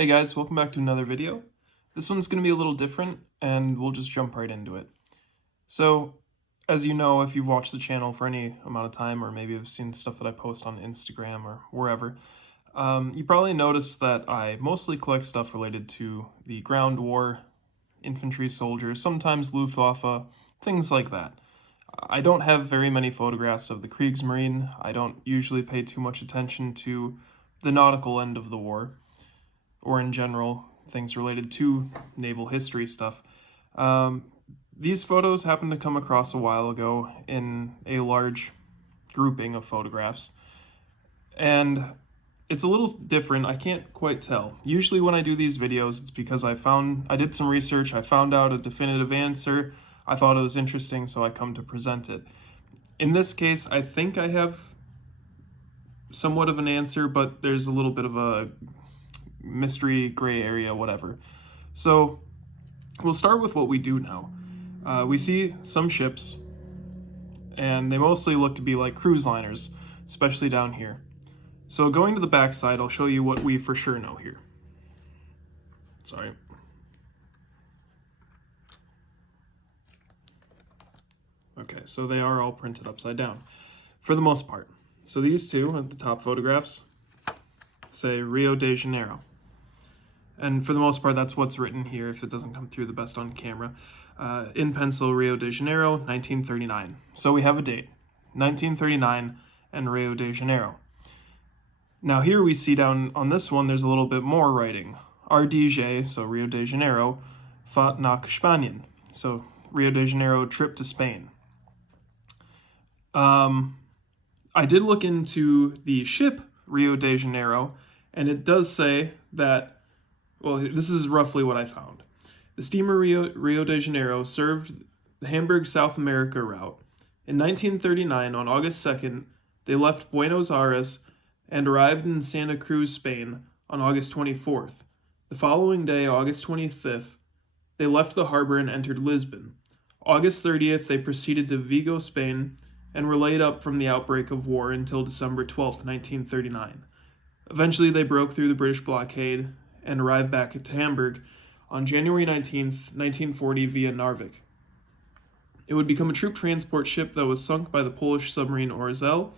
Hey guys, welcome back to another video. This one's going to be a little different and we'll just jump right into it. So, as you know, if you've watched the channel for any amount of time or maybe have seen stuff that I post on Instagram or wherever, you probably noticed that I mostly collect stuff related to the ground war, infantry soldiers, sometimes Luftwaffe, things like that. I don't have very many photographs of the Kriegsmarine. I don't usually pay too much attention to the nautical end of the war, or in general, things related to naval history stuff. These photos happened to come across a while ago in a large grouping of photographs, and it's a little different. I can't quite tell. Usually when I do these videos, it's because I did some research, I found out a definitive answer, I thought it was interesting, so I come to present it. In this case, I think I have somewhat of an answer, but there's a little bit of a mystery, gray area, whatever. So we'll start with what we do know. We see some ships, and they mostly look to be like cruise liners, especially down here. So going to the back side, I'll show you what we for sure know here. Sorry. Okay, so they are all printed upside down, for the most part. So these two at the top photographs say Rio de Janeiro. And for the most part, that's what's written here if it doesn't come through the best on camera. In pencil, Rio de Janeiro, 1939. So we have a date, 1939 and Rio de Janeiro. Now here we see down on this one, there's a little bit more writing. RDJ, so Rio de Janeiro, Fahrt nach Spanien. So Rio de Janeiro, trip to Spain. I did look into the ship Rio de Janeiro, and it does say that, well, this is roughly what I found. The steamer Rio de Janeiro served the Hamburg South America route. In 1939, on August 2nd, they left Buenos Aires and arrived in Santa Cruz, Spain, on August 24th. The following day, August 25th, they left the harbor and entered Lisbon. August 30th, they proceeded to Vigo, Spain, and were laid up from the outbreak of war until December 12th, 1939. Eventually, they broke through the British blockade and arrived back at Hamburg on January 19th, 1940 via Narvik. It would become a troop transport ship that was sunk by the Polish submarine Orzel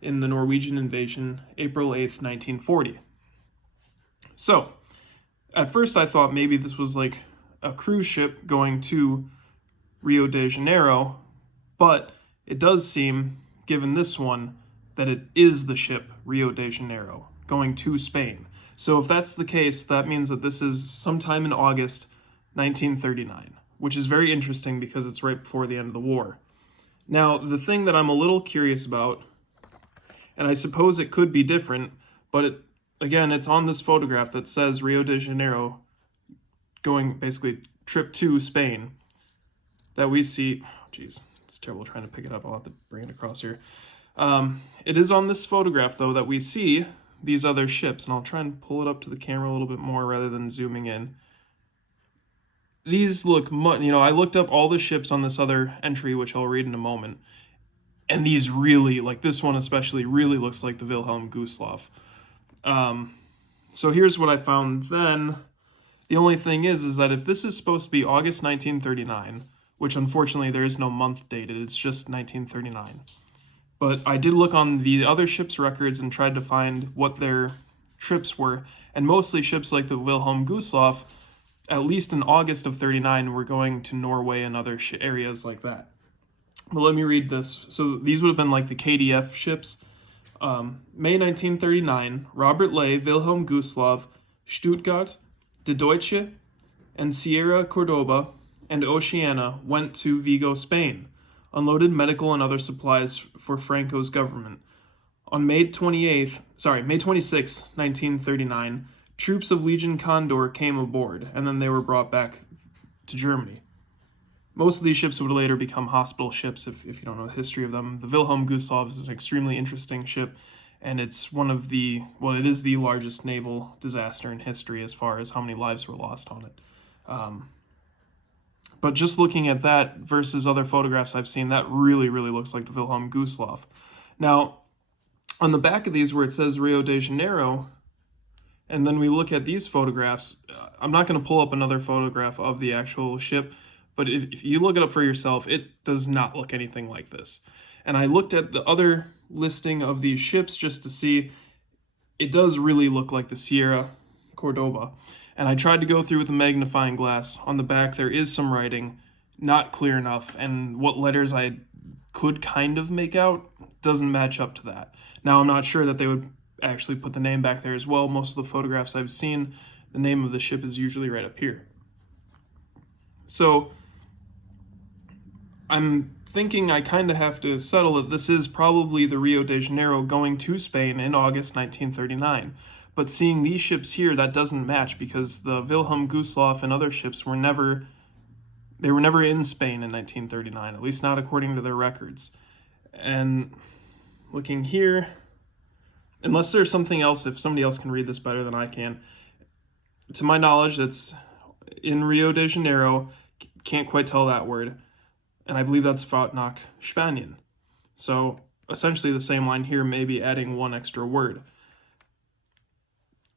in the Norwegian invasion, April 8th, 1940. So, at first I thought maybe this was like a cruise ship going to Rio de Janeiro, but it does seem, given this one, that it is the ship Rio de Janeiro going to Spain. So if that's the case, that means that this is sometime in August 1939, which is very interesting because it's right before the end of the war. Now, the thing that I'm a little curious about, and I suppose it could be different, but again, it's on this photograph that says Rio de Janeiro going basically trip to Spain, that we see, geez, it's terrible trying to pick it up, I'll have to bring it across here. It is on this photograph, though, that we see these other ships, and I'll try and pull it up to the camera a little bit more rather than zooming in. These look, I looked up all the ships on this other entry, which I'll read in a moment, and these really, like this one especially, really looks like the Wilhelm Gustloff. So here's what I found then. The only thing is that if this is supposed to be August 1939, which unfortunately there is no month dated, it's just 1939. But I did look on the other ships' records and tried to find what their trips were, and mostly ships like the Wilhelm Gustloff, at least in August of 39, were going to Norway and other areas like that. But let me read this. So these would have been like the KDF ships. May 1939, Robert Ley, Wilhelm Gustloff, Stuttgart, De Deutsche, and Sierra Cordoba, and Oceana went to Vigo, Spain, unloaded medical and other supplies for Franco's government. On May 26, 1939, troops of Legion Condor came aboard, and then they were brought back to Germany. Most of these ships would later become hospital ships, if you don't know the history of them. The Wilhelm Gustloff is an extremely interesting ship, and it's it is the largest naval disaster in history as far as how many lives were lost on it. But just looking at that versus other photographs I've seen, that really, really looks like the Wilhelm Gustloff. Now, on the back of these where it says Rio de Janeiro, And then we look at these photographs. I'm not going to pull up another photograph of the actual ship, but if you look it up for yourself, it does not look anything like this. And I looked at the other listing of these ships just to see. It does really look like the Sierra Cordoba. And I tried to go through with a magnifying glass. On the back, there is some writing, not clear enough, and what letters I could kind of make out doesn't match up to that. Now, I'm not sure that they would actually put the name back there as well. Most of the photographs I've seen, the name of the ship is usually right up here. So I'm thinking I kind of have to settle that this is probably the Rio de Janeiro going to Spain in August 1939. But seeing these ships here, that doesn't match, because the Wilhelm Gustloff and other ships were never in Spain in 1939, at least not according to their records. And looking here, unless there's something else, if somebody else can read this better than I can, to my knowledge, it's in Rio de Janeiro, can't quite tell that word, and I believe that's Fahrt nach Spanien. So essentially the same line here, maybe adding one extra word.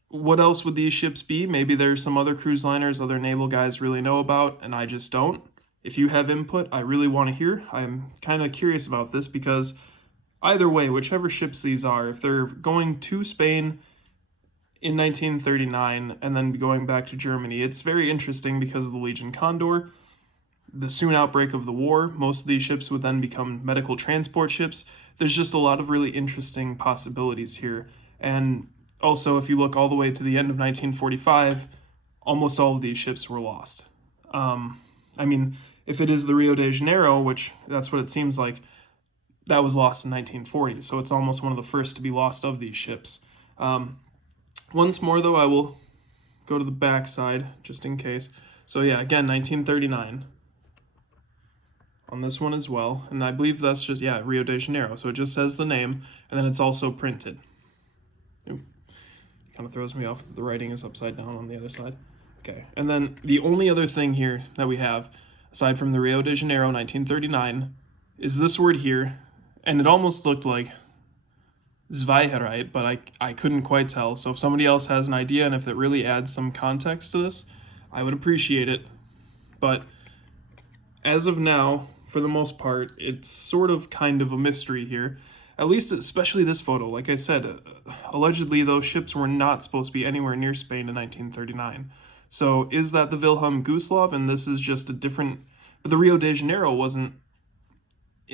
What else would these ships be? Maybe there's some other cruise liners other naval guys really know about, and I just don't. If you have input, I really want to hear. I'm kind of curious about this, because either way, whichever ships these are, if they're going to Spain in 1939 and then going back to Germany, it's very interesting because of the Legion Condor. The soon outbreak of the war, most of these ships would then become medical transport ships. There's just a lot of really interesting possibilities here. And also, if you look all the way to the end of 1945, almost all of these ships were lost. I mean, if it is the Rio de Janeiro, which that's what it seems like, that was lost in 1940, so it's almost one of the first to be lost of these ships. Once more, though, I will go to the back side, just in case. So yeah, again, 1939 on this one as well, and I believe that's just, yeah, Rio de Janeiro, so it just says the name, and then it's also printed. Ooh. Kind of throws me off that the writing is upside down on the other side. Okay, and then the only other thing here that we have, aside from the Rio de Janeiro 1939, is this word here, and it almost looked like Zweigereit, but I couldn't quite tell. So if somebody else has an idea, and if it really adds some context to this, I would appreciate it. But as of now, for the most part, it's sort of kind of a mystery here. At least, especially this photo. Like I said, allegedly those ships were not supposed to be anywhere near Spain in 1939. So is that the Wilhelm Gustloff, and this is just a different... But the Rio de Janeiro wasn't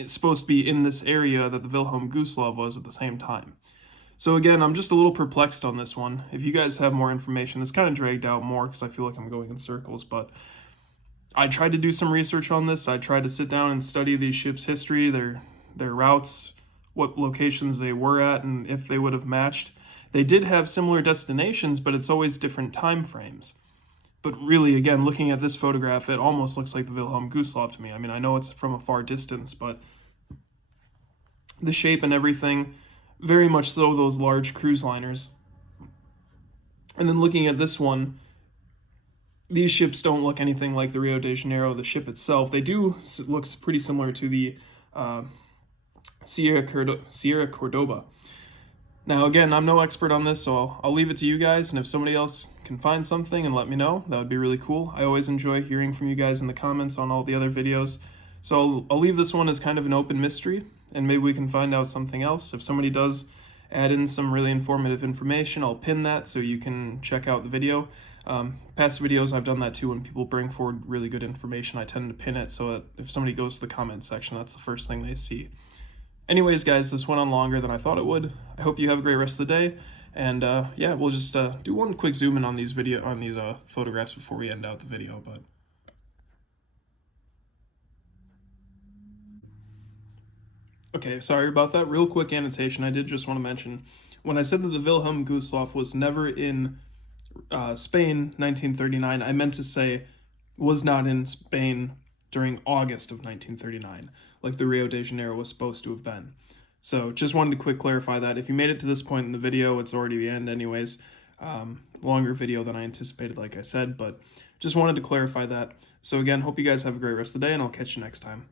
supposed to be in this area that the Wilhelm Gustloff was at the same time. So again, I'm just a little perplexed on this one. If you guys have more information, it's kind of dragged out more because I feel like I'm going in circles, but I tried to do some research on this. I tried to sit down and study these ships' history, their routes, what locations they were at, and if they would have matched. They did have similar destinations, but it's always different time frames. But really, again, looking at this photograph, it almost looks like the Wilhelm Gustloff to me. I mean, I know it's from a far distance, but the shape and everything, very much so those large cruise liners. And then looking at this one, these ships don't look anything like the Rio de Janeiro, the ship itself. They do look pretty similar to the Sierra Cordoba. Now, again, I'm no expert on this, so I'll leave it to you guys, and if somebody else can find something and let me know, that would be really cool. I always enjoy hearing from you guys in the comments on all the other videos. So I'll leave this one as kind of an open mystery, and maybe we can find out something else. If somebody does add in some really informative information, I'll pin that so you can check out the video. Past videos, I've done that too. When people bring forward really good information, I tend to pin it so that if somebody goes to the comment section, that's the first thing they see. Anyways, guys, this went on longer than I thought it would. I hope you have a great rest of the day, and yeah, we'll just do one quick zoom in on these photographs before we end out the video. But okay, sorry about that. Real quick annotation. I did just want to mention, when I said that the Wilhelm Gustloff was never in Spain 1939, I meant to say was not in Spain during August of 1939, like the Rio de Janeiro was supposed to have been. So just wanted to quick clarify that. If you made it to this point in the video, it's already the end anyways. Longer video than I anticipated, like I said, but just wanted to clarify that. So again, hope you guys have a great rest of the day, and I'll catch you next time.